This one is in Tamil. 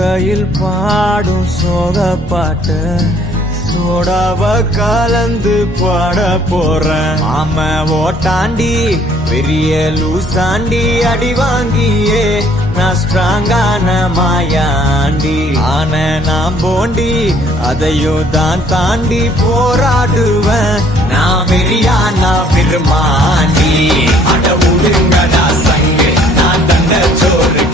கொக்கையில் பாடும் சோக பாட்டு சோடாவ கலந்து பாட போறேன். ஆம ஓட்டாண்டி பெரிய லூசாண்டி அடி வாங்கியே நான் ஸ்ட்ராங்கான மாயாண்டி. ஆன நான் போண்டி அதையும் தான் தாண்டி போராடுவேன். நான் வெறியானா பெருமாண்டி. அட உடுங்கடா சங்கு நான் தந்த சோறு